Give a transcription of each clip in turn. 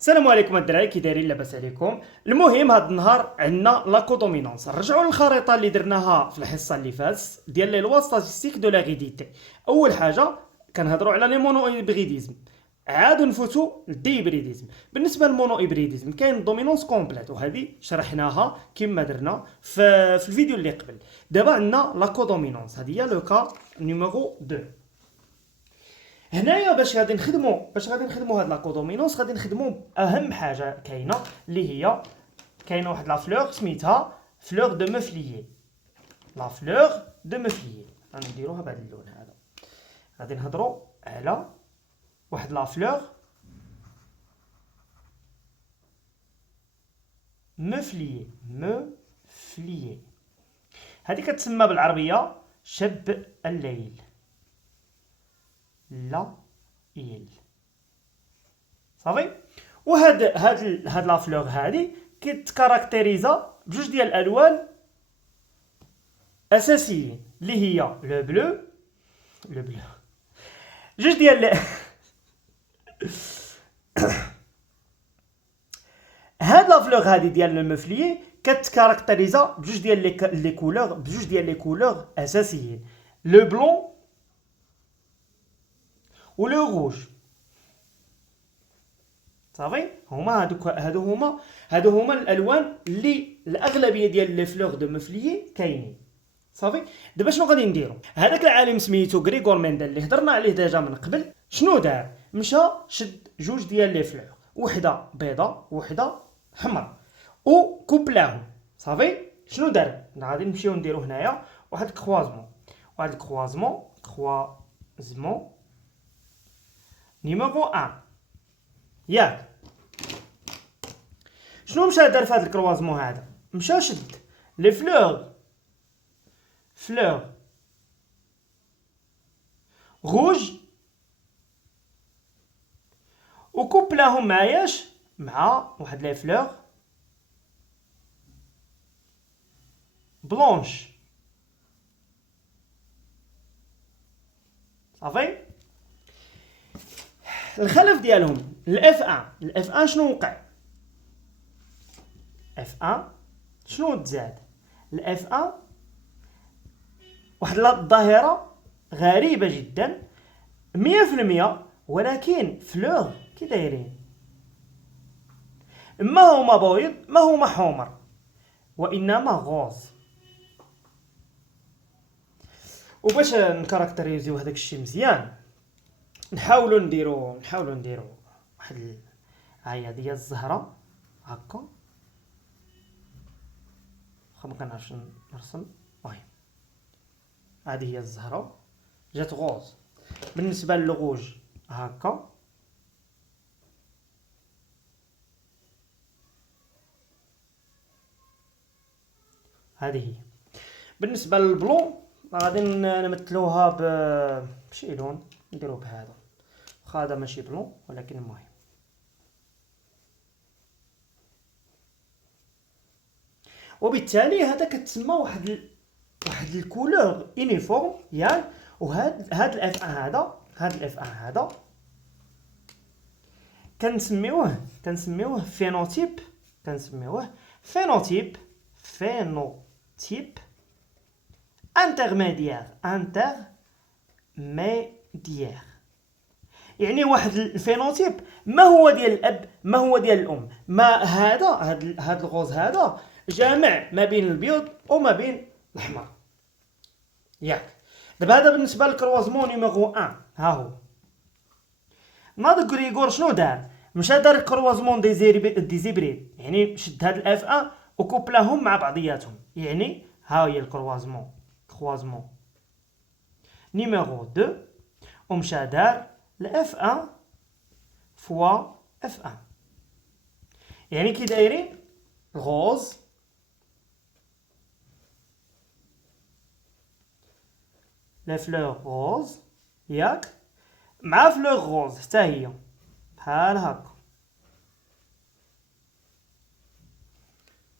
السلام عليكم الدراري، كي دايرين؟ لاباس عليكم؟ المهم هذا النهار عندنا لا كودومينونس. رجعوا للخريطه اللي درناها في الحصه اللي فاتت ديال لي لوا ستاتيستيك دو لا غيديتي. اول حاجه كنهضروا على لي مونو ايبريديزم، عاد نفوتوا للدي ايبريديزم. بالنسبه للمونو ايبريديزم كاين دومينونس كومبليت، وهذه شرحناها كما درنا في الفيديو اللي قبل. دابا عندنا لا كودومينونس، هذه هي لو كا نيميرو 2. هنايا باش غادي نخدموا هاد لا كودومينونس غادي نخدموا اهم حاجه كاينه، اللي هي كاينه واحد لا فلور سميتها فلور دو مفليي. لا فلور دو مفليي غنديروها بهذا اللون هذا. غادي نهضروا على واحد لا فلور مفليي. هذه كتسمى بالعربيه شب الليل، لا إيل. صافي. هاد لا فلور هادي كيتكاركتيريزا بجوج ديال الالوان اساسيين، اللي هي لو بلو جوج ديال هاد لا فلور هادي ديال المفلي كتكاركتيريزا بجوج ديال لي كولور اساسيين، لو بلون و لو روج. صافي. هادو هما الالوان اللي الاغلبيه ديال لي فلور دو مفليي كاينين. صافي. دابا شنو غادي نديرو؟ هذاك العالم سميتو غريغور مندل اللي هضرنا عليه ديجا من قبل، شنو دار؟ مشى شد جوج ديال لي فلور، وحده بيضاء وحده حمراء، و كوبلاهم. صافي. شنو دار؟ غادي نمشيو نديرو هنايا واحد الكروازمون نيميرو 1. ياك شنو مشى دار في هذا الكروازمون هذا؟ مشى شد لي فلور روج وكوبلاهم معاياش مع واحد لي فلور بلونش. صافي. الخلف ديالهم الاف 1 شنو وقع؟ اف 1 شنو تزاد؟ الاف 1 واحد الظاهره غريبه جدا 100%، ولكن فلور كي دايرين ما هما بيض ما هما حمر، وانما غوز. وباش نكاركتريزيو هذاك الشيء مزيان نحاولوا نديرو واحد هيا ديال الزهره هكا. ما كنعرفش نرسم. المهم هذه هي الزهره جات غوز. بالنسبه للغوج هكا. هذه هي. بالنسبه للبلون غادي نمثلوها بشي لون، نديرو بهذا. هذا ماشي بلون ولكن المهم. وبالتالي هذا كتسمى واحد الكولور يونيفورم ياك. وهاد الاف 1 هذا كنسميوه فينوتيب انترميديير. يعني واحد الفينوتيب ما هو ديال الاب ما هو ديال الام. ما هاد الغوز هذا جامع ما بين البيض وما بين الاحمر. ياك. دابا هذا بالنسبه للكروازمون نيميرو 1. ها هو ناض غريغور شنو دار؟ مشى دار الكروازمون دي زيبريد، يعني شد هاد الاف 1 وكوبلاهم مع بعضياتهم. يعني ها هي الكروازمون نيميرو 2، ومشى دار الاف 1 فوا اف 1. يعني كي دايرين غوز لي فلور غوز ياك مع فلور غوز حتى هي بحال هكا.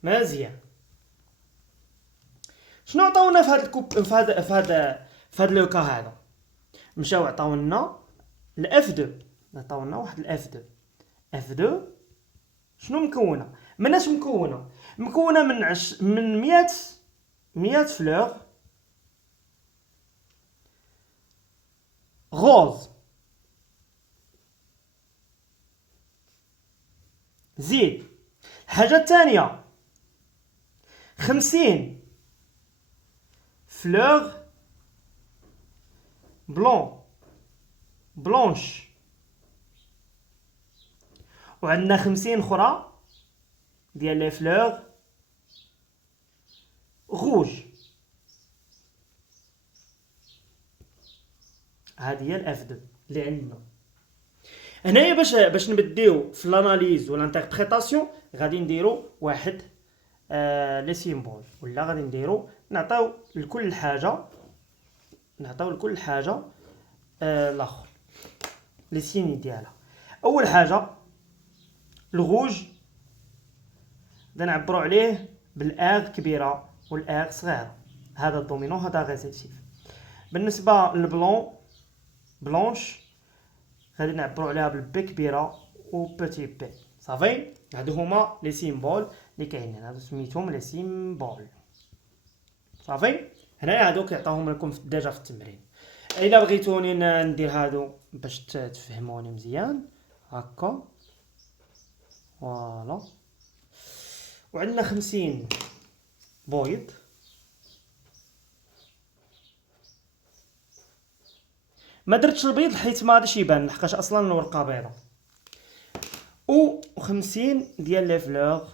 مزيان. شنو عطاونا في هذا الكوب في هذا لوكا هذا؟ مشاو عطاونا الاف 2. عطاونا واحد الاف 2 شنو مكونه؟ مناش مكونه من 100 فلور غوز. زيد الحاجه الثانيه 50 فلور بلونش، وعندنا 50 اخرى ديال لي فلور غوج. هذه هي الاف 2 اللي عندنا هنايا. باش نبديو في الاناليز والانتربريتاسيون غادي نديرو واحد لي سيمبول، ولا غادي نديرو نعطيو لكل حاجه الاخر لي سيني ديالها. اول حاجه الغوج غادي نعبرو عليه بالار كبيره والار صغيره، هذا الدومينو هذا ريسيسيف. بالنسبه بلونش غادي نعبرو عليها بالبي كبيره و بوتي بي. صافي، هادو هما لي سيمبول اللي كاينين، هادو سميتهم لي سيمبول. صافي، هنايا هادو كيعطيوهم لكم ديجا في التمرين. الا بغيتوني ندير هادو باش تفهموني مزيان هكا، فوالا. وعندنا 50 بويض، ما درتش البيض حيت ما غاديش يبان لحقاش اصلا الورقه بيضاء، و 50 ديال لي فلور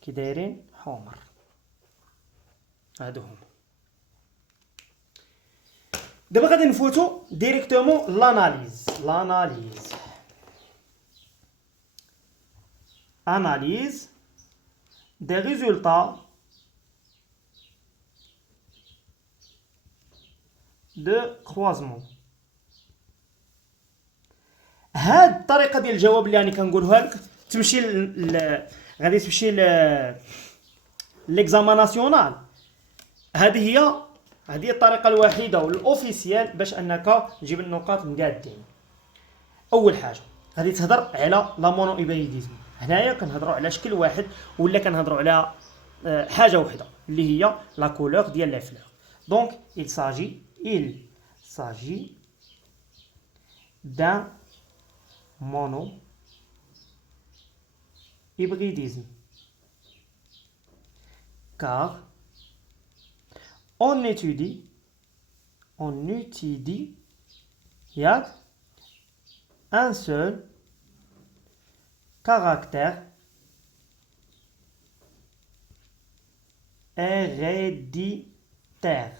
كي دايرين حمر. هادو هما. دابا غادي نفوتو ديريكتومون l'analyse des résultats de croisement. هاد الطريقه ديال الجواب اللي راني كنقولها لك تمشي غادي تمشي ليكزامان ناسيونال. هذه هي الطريقه الوحيده والاوفيسيال باش انك تجيب النقاط مقادين. اول حاجه غادي تهضر على لا مونو ايبريديزم. هنايا كنهضروا على شكل واحد ولا كنهضروا على حاجه وحده اللي هي لا كولور ديال لي فلور. دونك il s'agit d'un mono-hybridisme car on étudie un seul caractère héréditaire.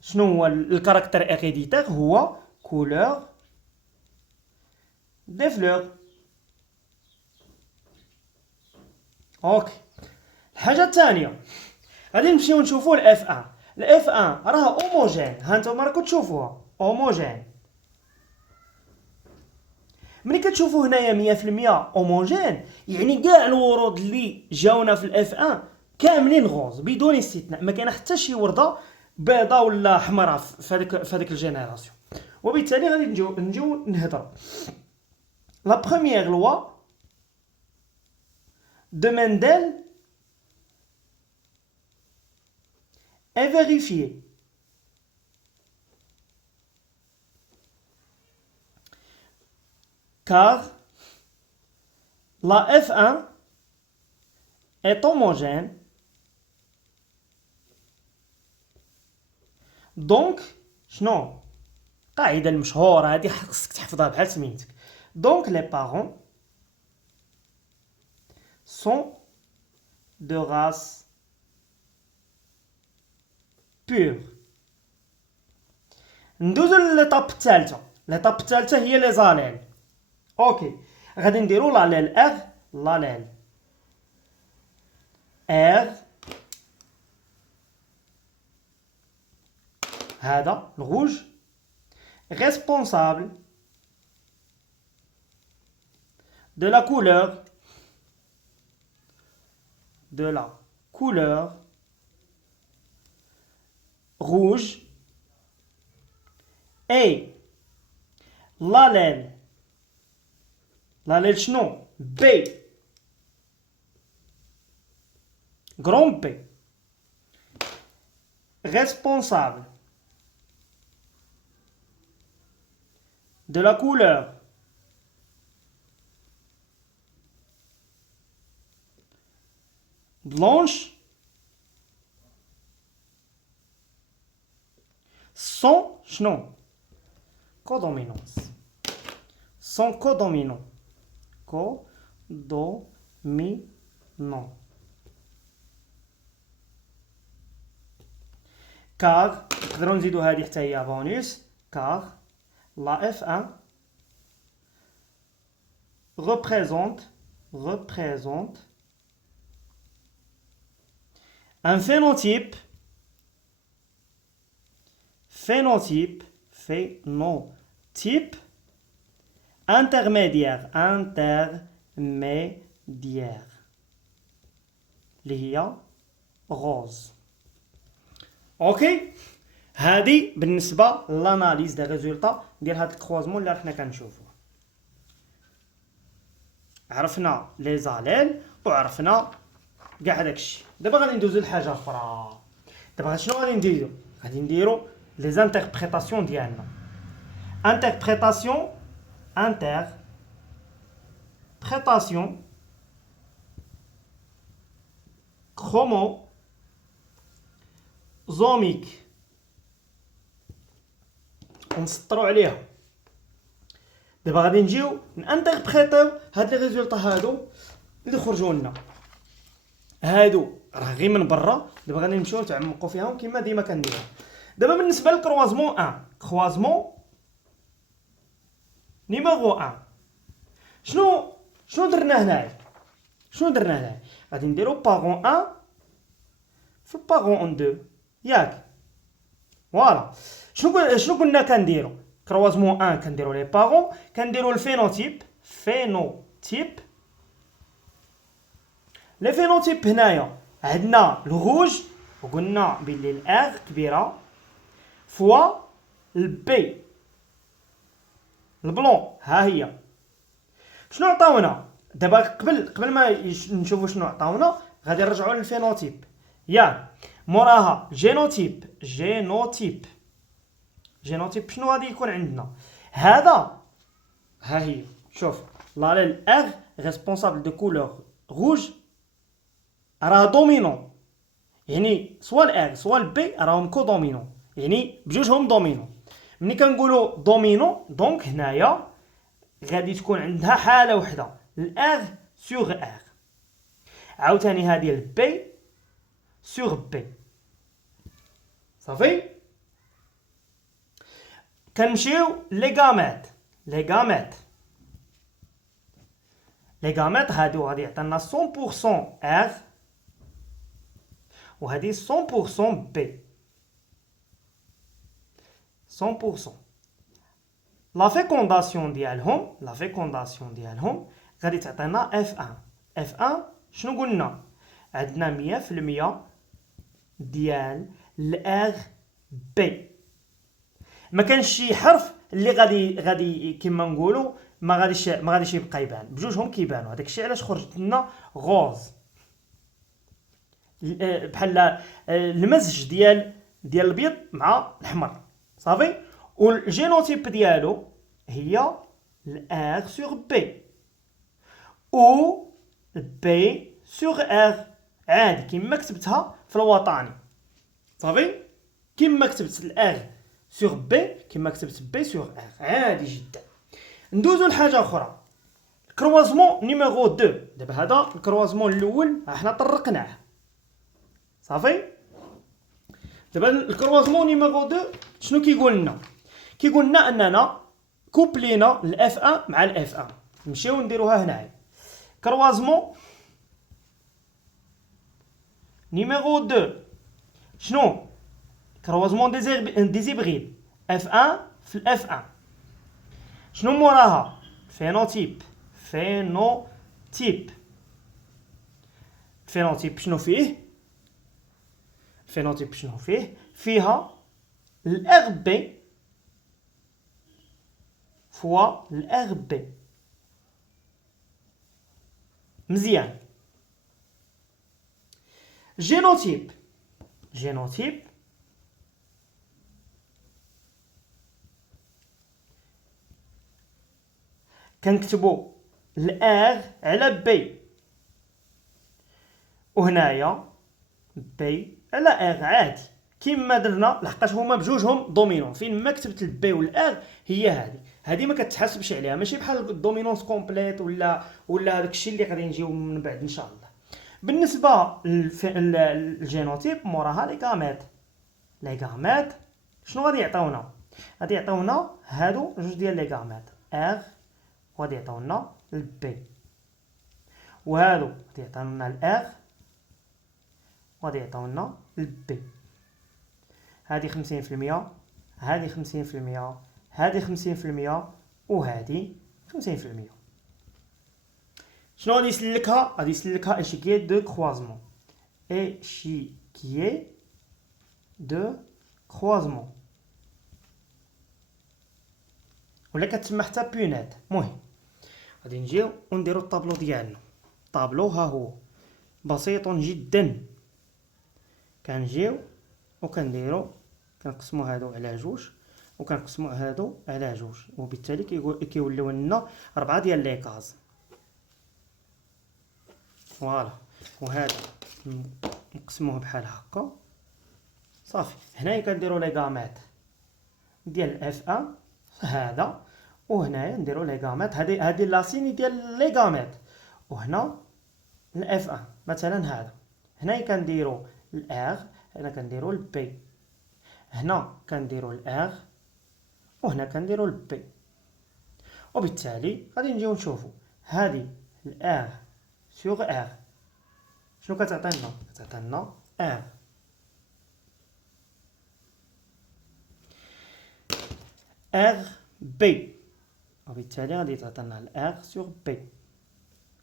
شنو هو الكاركتر héréditaire؟ هو couleur des fleurs. اوكي. الحاجه الثانيه غادي نمشيو نشوفوا الاف 1. الاف 1 راه هوموجين، ها نتوما راكم تشوفوها هوموجين. ملي كتشوفوا هنايا 100% هوموجين يعني كاع الورود اللي جاونا في الاف 1 كاملين غوز بدون استثناء، ما كاين حتى شي ورده بيضاء ولا حمراء في هذيك الجينيراسيون. وبالتالي غادي نجيو نهضر لا بروميير لوا de Mendel est vérifiée. Car la F1 est homogène. Donc, شنو قاعدة المشهورة هذه خصك تحفظها بحال سميتك. Donc les parents sont de race pure. ندوزو للإطاب الثالثة. الإطاب الثالثة هي لي زاليل. اوكي، غادي نديرو لاليل ار. لاليل ار هذا الغوج responsable de la couleur rouge et l'allèle l'allèle شنو B grand B responsable de la couleur blanche sans شنو codominance sans codominant codominant car نقدروا نزيدوا هذه حتى هي بونus car la F1 représente un phénotype intermédiaire اللي هي rose. اوكي هذه بالنسبه لاناليز دي ريزولطا ديال هاد الكروازمون اللي حنا كنشوفوه. عرفنا لي زاليل وعرفنا كاع داكشي. دابا غادي ندوزو لحاجه اخرى. دابا شنو غادي نديرو لي زانتربريتاسيون ديالنا. انتربريتاسيون كروموزوميك ونسطروا عليها. دابا غادي نجيو نانتربريتيو هاد لي ريزولطا هادو اللي خرجوا لنا. هادو راه غير من برا. دابا غادي نمشيو نتعمقوا فيهم كما ديما كنديروا. دابا بالنسبه للكروازمون 1 كروازمون نيميرو 1 شنو درنا هنايا؟ غادي نديرو باغون 1 في باغون 2 ياك فوالا. شنو قلنا كنديرو كروازمون 1 كنديرو لي باغون كنديرو الفينوتيب لي فينوتيب هنايا عندنا الغوج وقلنا بلي الار كبيره فوا البي البلون ها هي. شنو عطاونا دابا قبل ما نشوفوا شنو عطاونا غادي نرجعوا للفينوتيب ياك موراها جينوتيب شنو غادي يكون عندنا هذا ها هي. شوف لاليل ار ريسبونسابل دو كولور روج راه دومينون يعني سوا الار سوا البي راهم كو دومينون يعني بجوجهم دومينون. ملي كنقولوا دومينون دونك هنايا غادي تكون عندها حاله وحده الار سور ار عاوتاني هذه البي سور بي صافي. كنمشيو لي غامات هادو غادي يعطينا 100% ار وهذه 100% بي 100%. لا فيكونداسيون ديالهم غادي تعطينا F1 شنو قلنا عندنا 100% ديال الار بي. ما كانش شي حرف اللي غادي كما نقولوا ما غاديش يبقى يبان بجوجهم كيبانوا. هذاك الشيء علاش خرجت لنا غوز بحال المزج ديال الابيض مع الاحمر صافي. والجينوتيب ديالو هي الار سور بي او بي سور ار عادي كما كتبتها في الوطني صافي. كما كتبت الار سور بي كما كتبت بي سور ار عادي جدا. ندوزو لحاجه اخرى كروازمون نيميرو 2. دابا هذا الكروازمون الاول حنا طرقناه صافي. دابا الكروازمون نيميرو 2 شنو كيقول لنا اننا كوبلينا الاف 1 مع الاف 1. نمشيو نديروها هنايا كروازمون نيميرو 2 شنو كروازمون ديزيبريد اف 1 في الاف 1 شنو موراها فينوتيب شنو فيه فيها الار بي فوا الار بي مزيان. جينوتيب كنكتبو الار على بي، وهنايا بي على ار عادي كيما درنا، لحقاش هما بجوجهم دومينون. فين ما كتبت البي والار هي هذه ما كتحاسبش عليها، ماشي بحال الدومينونس كومبليت ولا داك الشيء اللي غادي نجيو من بعد ان شاء الله. بالنسبه للجينوتيب موراها لي غامات شنو غادي يعطيونا؟ غادي يعطيونا هادو جوج ديال لي غامات ار، وغادي يعطيونا البي، وهادو غادي يعطيونا الار، وغادي يعطيونا البي. هادي 50%، هادي 50%، هادي 50%، وهادي 50%. شنو غادي يسلكها؟ غادي يسلكها اشيكيي دو كروازمون، اشيكيي دو كروازمون، ولا كتسمى حتى بونات. المهم غادي نجيو ونديرو الطابلو ديالنا. الطابلو ها هو بسيط جدا. كنجيو وكنديرو كنقسمو هادو على جوج، وكنقسمو هادو على جوج، وبالتالي كيوليو لنا 4 ديال لي كاز. فوالا، وهذا نقسموه بحال هكا صافي. هنايا كنديرو لي غامات ديال اف ان هذا، وهنايا نديرو لي غامات هادي لاسيني ديال لي غامات، وهنا الاف ان مثلا هذا. هنايا كنديرو الار، هنا كنديرو البي، هنا كنديرو الار، وهنا كنديرو البي. وبالتالي غادي نجيو نشوفو هادي الار سوغ ار شنو كتعطينا؟ كتعطينا ار. ار بي، وبالتالي غادي تعطينا الار سوغ بي.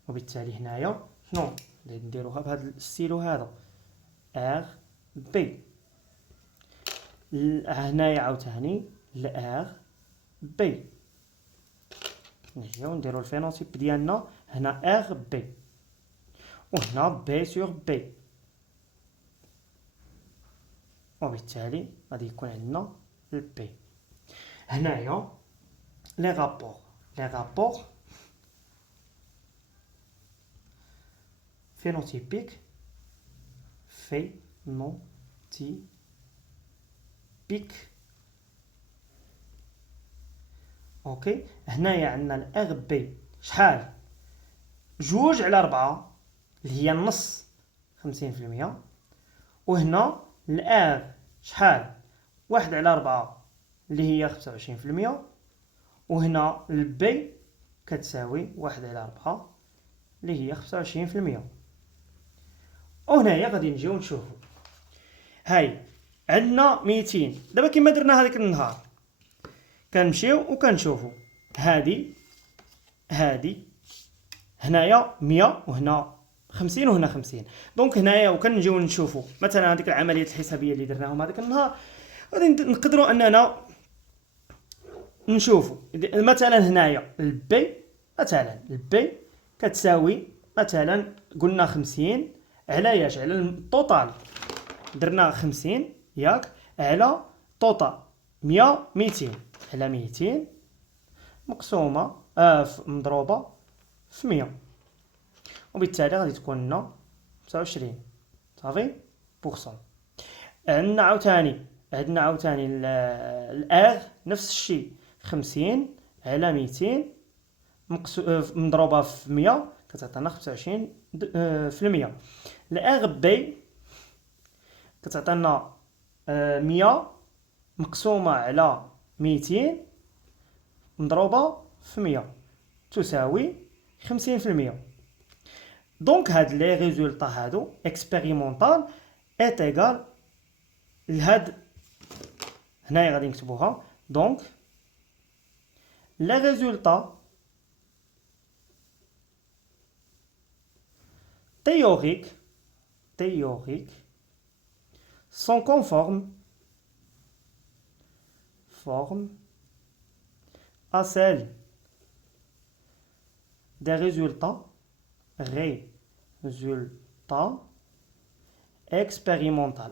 وبالتالي هنايا شنو غادي نديروها بهذا الستيلو هذا ار بي. هنايا عاوتاني الار بي. نجيو نديرو الفينوتيب ديالنا هنا ار بي، وهنا بي سوغ بي. وبالتالي غادي يكون عندنا البي. هنايا لي رابور فينوتيبيك اوكي. هنايا عندنا الار بي شحال؟ 2/4 اللي هي النص 50%، وهنا الار شحال؟ 1/4 اللي هي 25%، وهنا البي كتساوي 1/4 اللي هي 25%. وهنايا غادي نجيو نشوفو هاي عندنا 200. دابا كما درنا هذاك النهار كنمشيو وكنشوفو هادي هنايا 100 وهنا 50 وهنا 50. دونك هنايا وكنجيو نشوفو مثلا هذيك العمليات الحسابيه اللي درناهم هذاك النهار، غادي نقدروا اننا نشوفو مثلا هنايا البي كتساوي مثلا قلنا 50 على ياش؟ على الطوطال درنا 50 ياك على طوطال 100 200 على 200 مقسومه مضروبه في 100، وبالتالي غادي تكون لنا 29 صافي بورسون. عندنا عاوتاني الار نفس الشيء 50 على 200 مضروبه في 100 كتعطينا 25 في المية. الار بي كتعطينا 100 مقسومه على 200 مضروبه في 100 تساوي 50%. دونك هاد لي ريزولطا هادو اكسبيريمونطال ايت ايغال لهاد هنايا غادي نكتبوها. دونك لي ريزولطا théoriques sont conformes à celles des résultats résultat expérimental.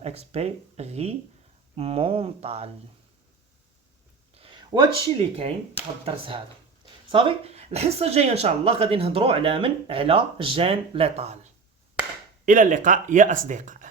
وهذا الشيء اللي كاين في الدرس هذا. صافي. الحصه الجايه ان شاء الله غادي نهضروا على على جان ليطال. الى اللقاء يا اصدقاء.